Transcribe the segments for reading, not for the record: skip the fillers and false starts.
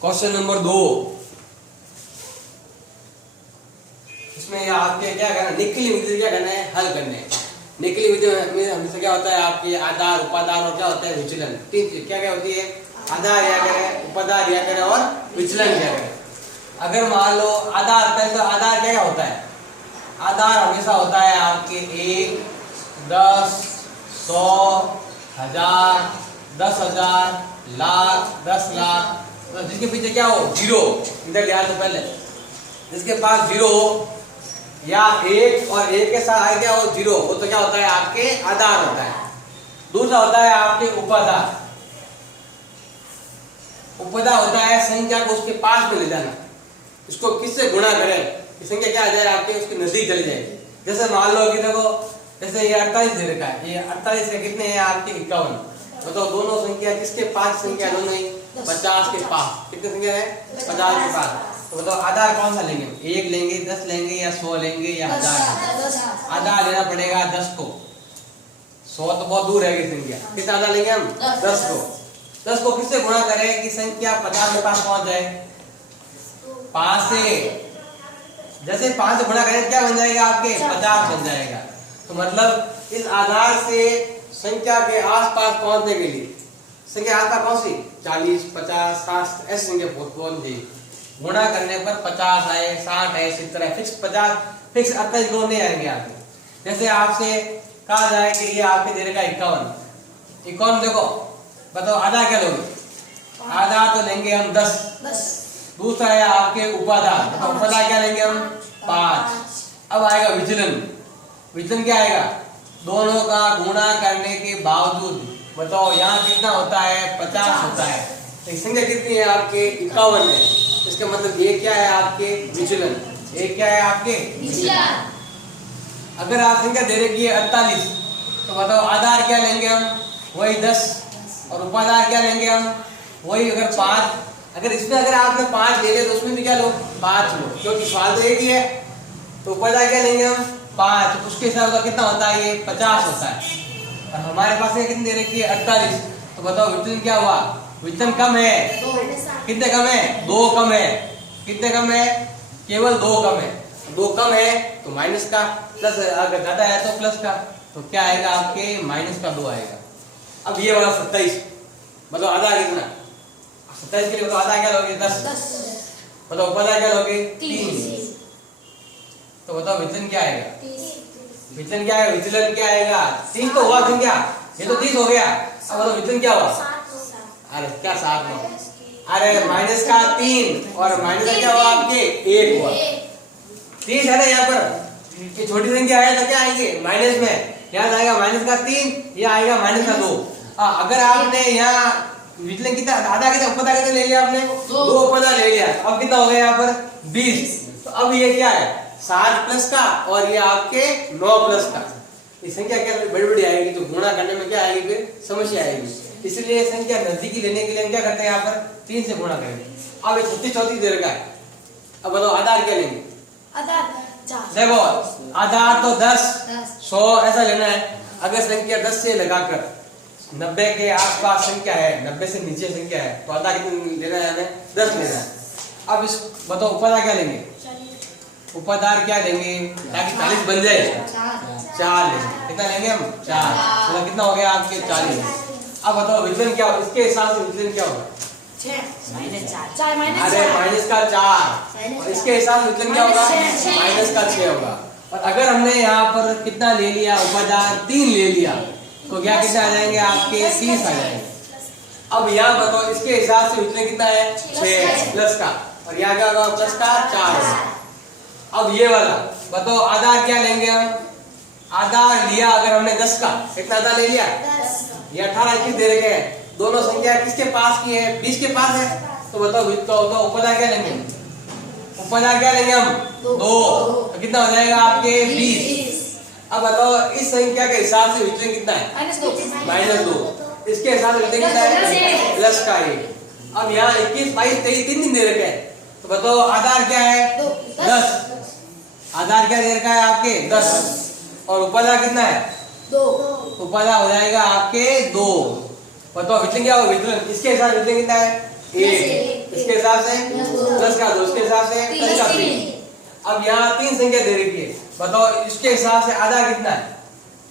Question number 2, इसमें आपके क्या करना, निकली विधि क्या करना है, हल करने हैं। निकली विधि में हमेशा क्या होता है आपके आधार, उपादान और क्या होता है विचलन। तीन चीज क्या क्या होती है, आधार या करें, उपादान या करें और विचलन क्या करें। अगर मान लो आधार, पहले तो आधार क्या क्या होता है, आधार हमेशा होता है आपके 1, 10, 100, 1000, 10,000, लाख, 10 लाख। तो जिसके पीछे क्या हो, जीरो, इधर ध्यान से पहले, जिसके पास जीरो हो या 1 और 1 के साथ आगे क्या हो जीरो, वो तो क्या होता है आपके आधार होता है। दूसरा होता है आपके उपादान। उपादान होता है संख्या को उसके पास में ले जाना, इसको किससे गुणा करें, संख्या क्या आ जाए आपके उसके नजदीक चली जाएगी। जैसे मान लो कि देखो, जैसे ये 48 दे रखा है, ये 48 के कितने हैं आपके 51। बताओ दोनों संख्या किसके पास, संख्या दोनों ही 50 के पास। कितने संख्या है, 50 के पास। तो बताओ आधार कौन सा लेंगे, 1 लेंगे, 10 लेंगे या 100 लेंगे या 1000। आधार लेना पड़ेगा 10 को, 100 तो बहुत दूर है संख्या। कितना आधार लेंगे हम, 10 को। 10 को किससे गुणा करें कि संख्या 50 के पास पहुंच जाए, 5 से। जैसे 5 से गुणा करें क्या बन जाएगा आपके 50 बन जाएगा। तो मतलब इस आधार से संख्या के आसपास पहुंचने के लिए, संख्या आसपास कौन सी 40, 50, 60 ऐसी संख्या पहुंच जाएगी। गुणा करने पर 50 आए, 60 आए, 70 आए, फिक्स 50, फिक्स 28 लोग नहीं आएंगे आपके। जैसे आपसे कहा जाए कि ये आपके दे रखा 51 देखो, बताओ आधार क्या लोगे, आधार तो लेंगे हम 10। दूसरा है आपके उपादान, तो उपादान क्या लेंगे हम 5। अब आएगा विचलन। विचलन क्या आएगा, दोनों का गुणा करने के बावजूद बताओ यहाँ कितना होता है, 50 होता है। तो संख्या कितनी है आपके 51 है। इसका मतलब ये क्या है आपके विचलन, ये क्या है आपके विचलन। अगर आप संख्या दे रखी है 48, तो बताओ आधार क्या लेंगे हम, वही 10, और उपादान क्या लेंगे हम, वही अगर 5। अगर इसमें अगर आपने 5 ले लिया तो उसमें भी क्या लो 5 लो, क्योंकि सवाल तो एक ही है। तो उपादान क्या लेंगे हम 5, उसके हिसाब से कितना होता है, ये 50 होता है। और हमारे पास कितनी दे रखी है 48, तो बताओ विचलन क्या हुआ, विचलन कम है। कितने कम है, 2 कम है। कितने कम है, केवल 2 कम है। 2 कम है तो माइनस का, प्लस अगर ज्यादा है तो प्लस का। तो क्या आएगा आपके माइनस का 2 आएगा। अब ये वाला 27, मतलब आधा कितना, 27 के लिए बताओ आधा क्या लोगे 10, बताओ उपादान क्या लोगे 3। तो बताओ विचलन क्या आएगा, विचलन क्या है, विचलन क्या आएगा 30 तो हुआ संख्या, ये तो 30 हो गया। अब बताओ विचलन क्या हुआ, अरे क्या 7 में, अरे माइनस का 3 और माइनस का क्या हुआ आपके 1 हुआ। 30 है ना यहाँ पर, ये छोटी संख्या है तो क्या आएंगे माइनस में, यहाँ आएगा माइनस का 3, यहाँ आएगा माइनस का 2। अगर आपने यहाँ विचलन कितना, आधा कितना, उपादान कितना ले लिया आपने, 2 उपादान ले लिया। अब कितना हो गया यहाँ पर 20। तो अब ये क्या है 7 प्लस का और ये आपके 9 प्लस का। ये संख्या क्या बड़ी बड़ी आएगी, तो गुणा करने में क्या आएगी, फिर समस्या आएगी। इसलिए संख्या नजदीकी लेने के लिए हम क्या करते हैं, यहाँ पर 3 से गुणा करेंगे। अब 36 34 दे रखा है। अब बताओ आधार क्या लेंगे, देखो आधार तो 10, 100 ऐसा लेना है। अगर संख्या 10 से लगाकर 90 के आसपास संख्या है, 90 से नीचे संख्या है, तो आधार कितना लेना है हमें, 10 लेना है। अब इस बताओ उपादान क्या लेंगे, उपादान क्या लेंगे ताकि 40 बन जाए, 4 लेंगे। कितना लेंगे हम 4, मतलब कितना हो गया आपके 40। अब बताओ विचलन क्या होगा, इसके हिसाब से विचलन क्या होगा, अरे माइनस का 4, और इसके हिसाब से विचलन क्या होगा माइनस का 6 होगा। और अगर हमने यहाँ पर कितना ले लिया, उपादान 3 ले लिया, तो क्या कितना आ जाएंगे आपके 30 आ जाएंगे। अब यहाँ बताओ इसके हिसाब से विचलन कितना है 6 प्लस का, और यहाँ क्या होगा प्लस का 4। अब ये वाला बताओ आधार क्या लेंगे हम, आधार लिया अगर हमने 10 का, कितना आधार ले लिया, ये 18 21 दे रखे हैं। दोनों संख्या किसके पास की है, 20 के पास है। तो बताओ उपादान क्या लेंगे, उपादान क्या लेंगे हम 2, तो कितना हो जाएगा आपके 20। अब बताओ इस संख्या के हिसाब से विचलन कितना है -2, इसके हिसाब से विचलन कितना है प्लस का 1। अब यहाँ 21 22 23 3 दिन दे रखे हैं, तो बताओ आधार क्या है 10, आधार क्या दे रखा है आपके 10, और उपादान कितना है 2, उपादान हो जाएगा आपके 2। बताओ विचलन क्या होगा, विचलन इसके हिसाब से विचलन कितना है 1, इसके हिसाब हिसाब से प्लस का 2, इसके हिसाब से प्लस का 3। अब यहाँ 3 संख्या दे रखी है, बताओ इसके हिसाब से आधा कितना है?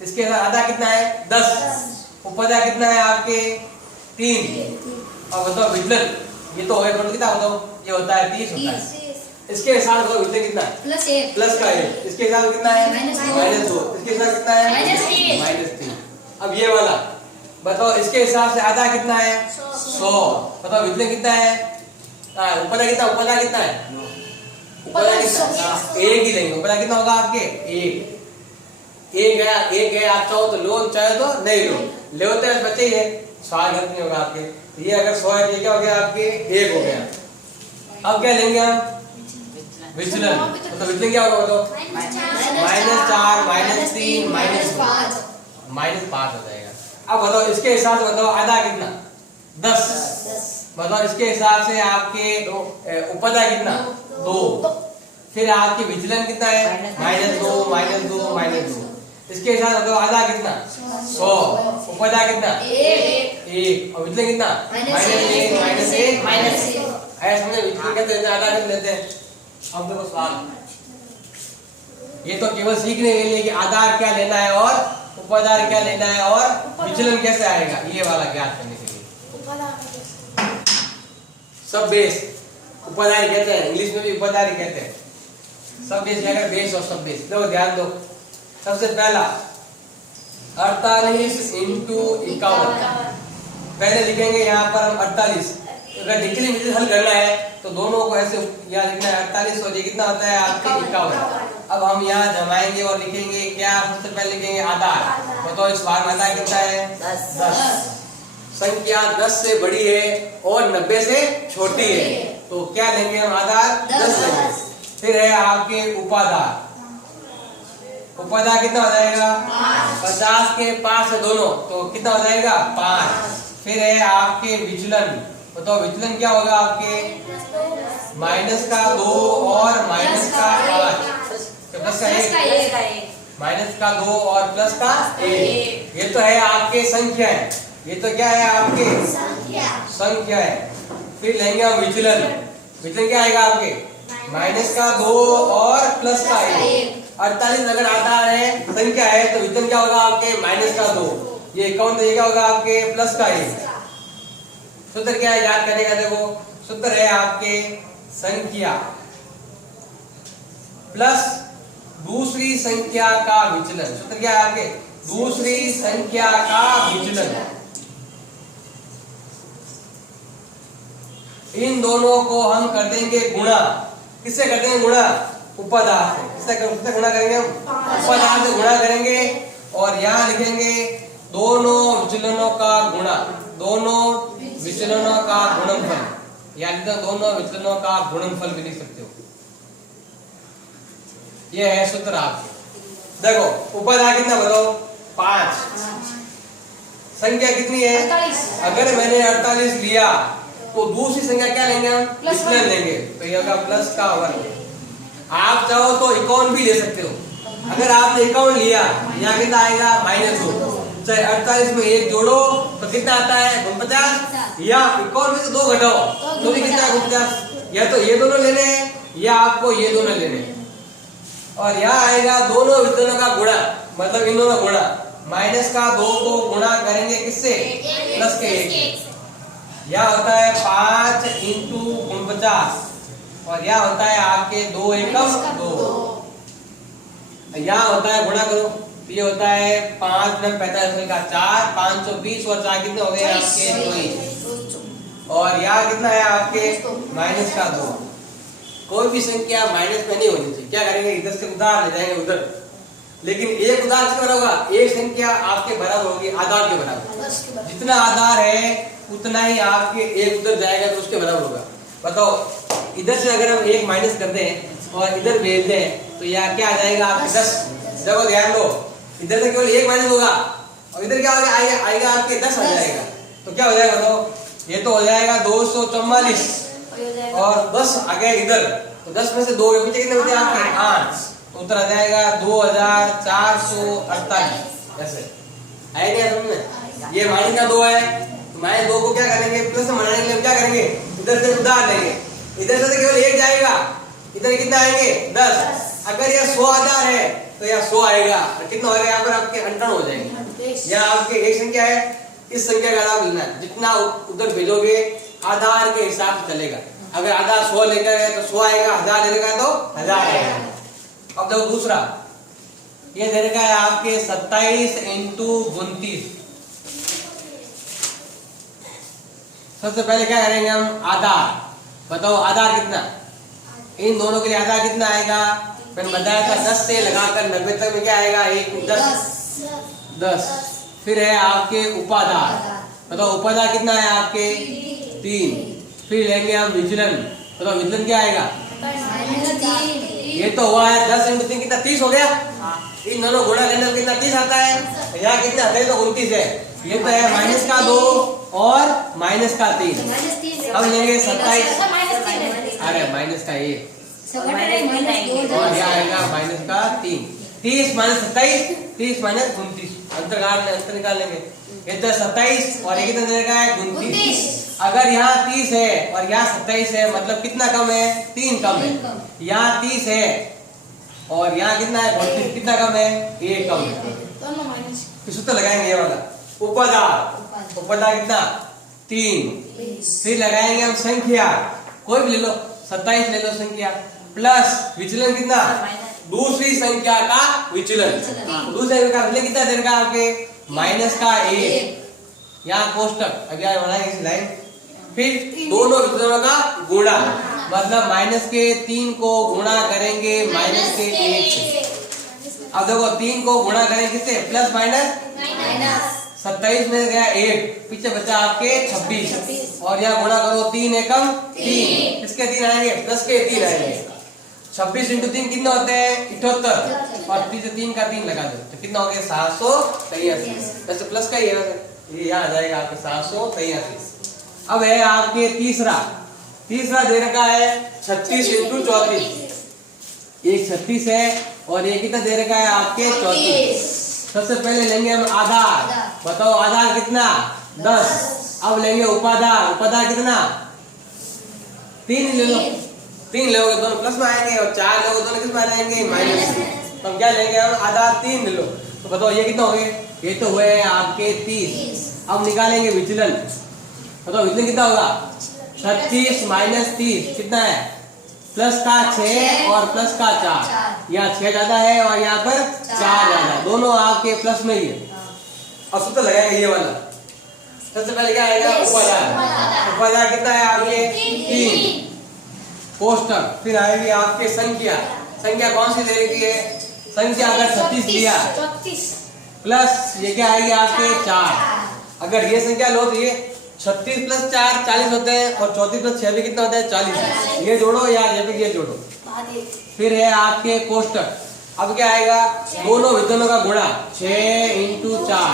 इसके हिसाब आधा कितना है? 10। उपदा कितना है आपके? 3। और बताओ विचलन, ये तो होगा टोटल कितना बताओ? ये होता है 30 होता है। इसके हिसाब से विचलन कितना है? प्लस का 1। इसके हिसाब से कितना है? -2। इसके हिसाब से कितना है? -3। अब ये वाला बताओ, इसके हिसाब से आधा कितना है? 100। बताओ विचलन कितना है? उपदा कितना? उपदा कितना है? उपदा कितना? 1 ही लेंगे। उपदा कितना होगा आपके? 1 गया, 1 गया। आप चाहो तो लो, चाहे तो नहीं लो, ले होते हैं बच्चे, ये सवाल गलत नहीं होगा आपके। ये अगर 100 है, ये क्या हो गया आपके? 1 हो गया। अब क्या लेंगे हम? विचलन। तो विचलन क्या होगा बताओ? -4, -3, -5 हो जाएगा। अब बताओ इसके हिसाब से बताओ आधा कितना? 10। बताओ इसके हिसाब से आपके उपदा कितना? 2। फिर आपके विचलन कितना है? -2, -2। इसके हिसाब से बताओ आधा कितना? 100। उपदा कितना? 1। और विचलन कितना? -1, ऐसा समझे? विचलन कहते हैं आधा कर लेते हैं। अब देखो सवाल, ये तो केवल सीखने के लिए कि आधार क्या लेना है और उपादार क्या लेना है और विचलन कैसे आएगा, ये वाला ज्ञात करने के लिए। सब बेस उपादार कहते हैं, इंग्लिश में भी उपादार कहते हैं। सब बेस लेकर बेस और सब बेस। देखो ध्यान दो, सबसे पहला 48 × 51। पहले लिखेंगे यहाँ पर हम 48। अगर डिक्री में हल करना है तो दोनों को ऐसे यहाँ लिखना है 48 और ये कितना होता है आपके 51। अब हम यहाँ जमाएंगे और लिखेंगे क्या? सबसे पहले लिखेंगे आधार। बताओ इस बार में आधार कितना है? 10। संख्या 10 से बड़ी है और 90 से छोटी है, तो क्या लेंगे हम? आधार 10 लेंगे। फिर है आपके उपादार। उपादार कितना हो जाएगा? 50 के 5 से दोनों, तो कितना हो जाएगा? 5। फिर है आपके विचलन। बताओ विचलन क्या होगा आपके? -2 और -5, प्लस का 1, -2 और प्लस का 1। ये तो है आपके संख्या है, ये तो क्या है आपके? संख्या है। फिर लेंगे हम विचलन। विचलन क्या आएगा आपके? -2 और प्लस का 1। 48 अगर आधार है, संख्या है, तो विचलन क्या होगा आपके? -2। ये 51 क्या होगा आपके? प्लस का 1। सूत्र क्या है याद करेगा? देखो सूत्र है आपके संख्या प्लस दूसरी संख्या का विचलन। सूत्र क्या है आपके? दूसरी संख्या का विचलन। इन दोनों को हम कर देंगे गुणा। किससे कर देंगे गुणा? उपादार से। किससे गुणा करेंगे हम? उपादार से गुणा करेंगे और यहाँ लिखेंगे दोनों विचलनों का गुणा, दोनों विचलनों का गुणनफल, यानी तो दोनों विचलनों का गुणनफल भी लिख सकते हो। ये है सूत्र आपके। देखो उपादार कितना बताओ? 5। संख्या कितनी है? 48। अगर मैंने 48 लिया तो दूसरी संख्या क्या लेंगे हम? विचलन लेंगे, तो ये होगा प्लस का वर्ग। आप चाहो तो 51 भी ले सकते हो। अगर आपने 51 लिया, यहाँ कितना आएगा? -2। चाहे 48 में 1 जोड़ो तो कितना आता है? 49। या 51 में से 2 घटाओ तो भी कितना? 49। या तो ये दोनों लेने हैं या आपको ये दोनों लेने हैं। और यहाँ आएगा दोनों विचलनों का गुणा, मतलब इन दोनों गुणा। -2 को गुणा करेंगे किससे? प्लस के 1। यह होता है 5 × 49 और यह होता है आपके 2 एकम 2। यहाँ होता है गुणा करो, ये होता है 5 × 45 का 4, 520 और 4 कितने हो गए आपके? 24। और यहाँ कितना है आपके? -2। कोई भी संख्या माइनस में नहीं होनी चाहिए। क्या करेंगे? इधर से उधार ले जाएंगे उधर, लेकिन एक उधार किसके बराबर होगा? एक संख्या आपके बराबर होगी आधार के बराबर। जितना आधार है उतना ही आपके एक उधर जाएगा तो उसके बराबर होगा। बताओ इधर से अगर हम 1 माइनस कर दें और इधर भेज दें तो यहाँ क्या आ जाएगा आपके? 10। देखो ध्यान दो, इधर से केवल 1 माइनस होगा और इधर क्या आएगा आपके? 10 आ जाएगा। तो क्या हो जाएगा बताओ? ये तो हो जाएगा 244 और 10 आ गए इधर, तो 10 में से 2 बचे, कितने बचे आपके? 8। तो उत्तर आ जाएगा 2448। ऐसे है क्या समझ में? ये -2 है, तो -2 को क्या करेंगे? प्लस में बनाने के लिए क्या करेंगे? इधर से उधार लेंगे इधर से तो केवल 1 जाएगा, इधर कितना आएंगे 10। अगर यह 100,000 है तो यह 100 आएगा, और कितना होगा यहाँ पर आपके अंकन हो जाएंगे। यह आपके एक संख्या है, इस संख्या का आधार लेना है, जितना उधर भेजोगे आधार के हिसाब से चलेगा। अगर आधार 100 लेकर है तो 100 आएगा, 1000 लेकर है तो 1000 आएगा। अब देखो दूसरा, ये दे रखा है आपके 27 × 29। सबसे पहले क्या करेंगे हम, आधार बताओ, आधार कितना, इन दोनों के लिए आधार कितना आएगा, मैंने बताया था 10 से लगाकर 90 तक में क्या आएगा, 10। फिर है आपके उपाधार, बताओ उपाधार कितना है आपके 3। फिर लेंगे हम विचलन, बताओ विचलन क्या आएगा, ये तो हुआ है 10 × 3 कितना 30 हो गया। इन दोनों गुणा करने में कितना 30 आता है, यहाँ कितना आता है तो 29 है। ये तो है -2 और -3। अब लेंगे 27, अरे माइनस का ये और यहाँ आएगा -3। 30 - 27, 30 - 29, अंतर निकाल लेंगे। ये तो 27 और ये कितना देगा है 29। अगर यहाँ 30 है और यहाँ 27 है, मतलब कितना कम है, 3 कम है। यहाँ 30 है और यहाँ कितना है 32, कितना कम है, 1 कम है। सूत्र लगाएंगे ये वाला, उपाधार, उपाधार कितना 3। फिर लगाएंगे हम संख्या, कोई भी ले लो, 27 ले लो संख्या, प्लस विचलन कितना, दूसरी संख्या का विचलन। दूसरी संख्या का विचलन कितना देगा आपके -1, यहाँ कोष्टक, अब यहाँ बनाएंगे इस लाइन। फिर दोनों विचलनों का गुणा, मतलब -3 को गुणा करेंगे -1 से। अब देखो 3 को गुणा करेंगे किससे, प्लस माइनस, 27 में गया 1, पीछे बचा आपके 26, और यहाँ गुणा करो 3 एकम 3, इसके 3 आएंगे, प्लस के 3 आएंगे। 26 × 3 कितना होते हैं 78, और 3 का 3 लगा दो तो कितना हो गया 783। वैसे प्लस का ही है, ये यहाँ आ जाएगा आपके 783। अब है आपके तीसरा दे रखा है 36 × 34। एक 36 है और ये कितना दे रखा है आपके 34। सबसे पहले लेंगे हम आधार, बताओ आधार कितना 10। अब लेंगे उपाधार, उपाधार कितना 3 ले लो, 3 लोगे दोनों प्लस में आएंगे, और 4 लोगे दोनों किस में आएंगे माइनस। तो हम क्या लेंगे, हम आधार 3 ले लो, तो बताओ ये कितना हो गए, ये तो हुए आपके 30। अब निकालेंगे विचलन, बताओ विचलन कितना होगा 36 - 30 कितना है, प्लस का 6 और प्लस का 4, यहाँ 6 ज्यादा है और यहाँ पर 4 ज्यादा है, दोनों आपके प्लस में ही है। अब सूत्र लगाएंगे ये वाला, सबसे पहले क्या आएगा उपाधार, उपाधार कितना है आपके 3, कोष्टक, फिर आएगी आपके संख्या, संख्या कौन सी दे रखी है, संख्या अगर 36 दिया प्लस ये क्या आएगी आपके 4। अगर ये संख्या लो तो ये 36 + 4 40 होते हैं, और 34 + 6 भी कितना होता है 40। ये जोड़ो या ये जोड़ो। फिर है आपके कोष्टक, अब क्या आएगा, दोनों विचलनों का गुणा 6 × 4,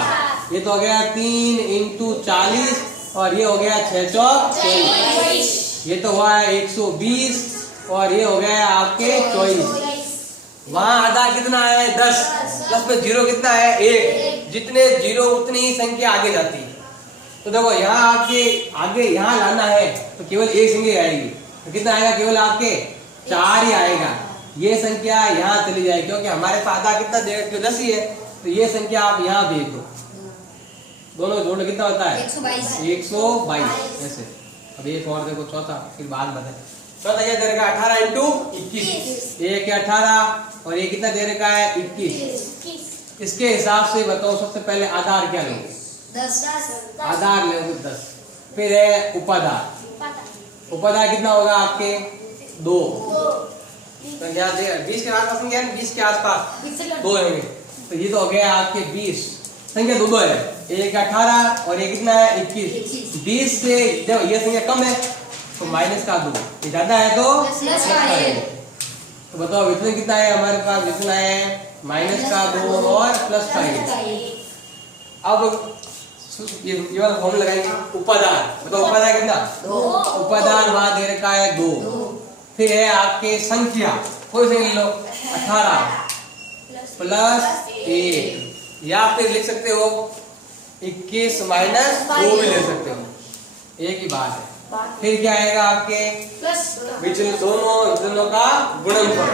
ये तो हो गया 3 × 40, और ये हो गया 6 × 24, ये तो हुआ है 120, और ये हो गया आपके 24। वहां आधार कितना है 10, प्लस में 0 कितना है 1, जितने 0 उतनी ही संख्या आगे जाती है। तो देखो यहाँ आपके आगे यहाँ लाना है तो केवल एक संख्या आएगी, तो कितना आएगा, केवल आपके 4 ही आएगा। ये संख्या यहाँ चली जाएगी, क्योंकि हमारे पास आधा कितना देगा 10 ही है, तो ये संख्या आप यहाँ भेज दो, दोनों जोड़ कितना होता है 122 ऐसे। अब एक और देखो चौथा, फिर बाद बताए। चौथा ये दे रखा 18 × 21, एक 18 और ये कितना दे रखा है 21। इसके हिसाब से बताओ सबसे पहले आधार क्या लोगे, 10, आधार लोगे 10। फिर है उपाधार, उपाधार कितना होगा आपके 2, तो यहाँ 20 के आसपास में, 20 के आसपास 2 होंगे, तो ये तो हो गया आपके 20। संख्या 2 है, एक 18 और ये कितना है 21। 20 से जब ये संख्या कम है तो माइनस का 2, ये ज्यादा है तो प्लस का 1। तो बताओ विचलन कितना है हमारे पास, विचलन है -2 और प्लस का 1। अब ये वाला फॉर्मूला लगाएंगे उपाधार, बताओ उपाधार कितना 2, उपाधार वहां दे रखा है 2। फिर है आपके संख्या, कोई संख्या ले लो 18 प्लस 1, या फिर लिख सकते हो 21 - 2 भी ले सकते हो, एक ही बात है। फिर क्या आएगा आपके विचलन दोनों का गुणनफल।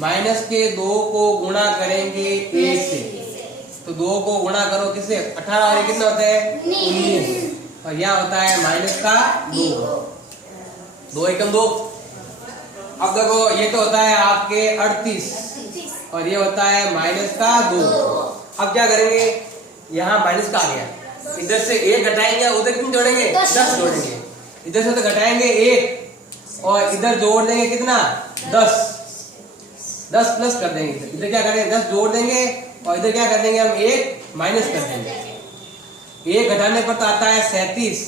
माइनस के 2 को गुणा करेंगे 1 से, तो 2 को गुणा करो किससे? 18 और ये कितना होता है? 19। और यहाँ होता है माइनस का 2, 2 एकम 2। अब देखो ये तो होता है आपके 38 और ये होता है माइनस का 2। अब क्या करेंगे? यहाँ माइनस का आ गया, इधर से 1 घटाएंगे, उधर कितने जोड़ेंगे? 10 जोड़ेंगे। इधर से तो घटाएंगे 1 और इधर जोड़ देंगे कितना? 10 प्लस कर देंगे। इधर क्या करेंगे? 10 जोड़ देंगे और इधर क्या कर देंगे? हम 1 माइनस कर देंगे। 1 घटाने पर तो आता है 37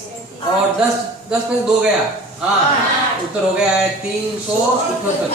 और 10 में से 2 गया। हाँ, उत्तर हो गया है 378।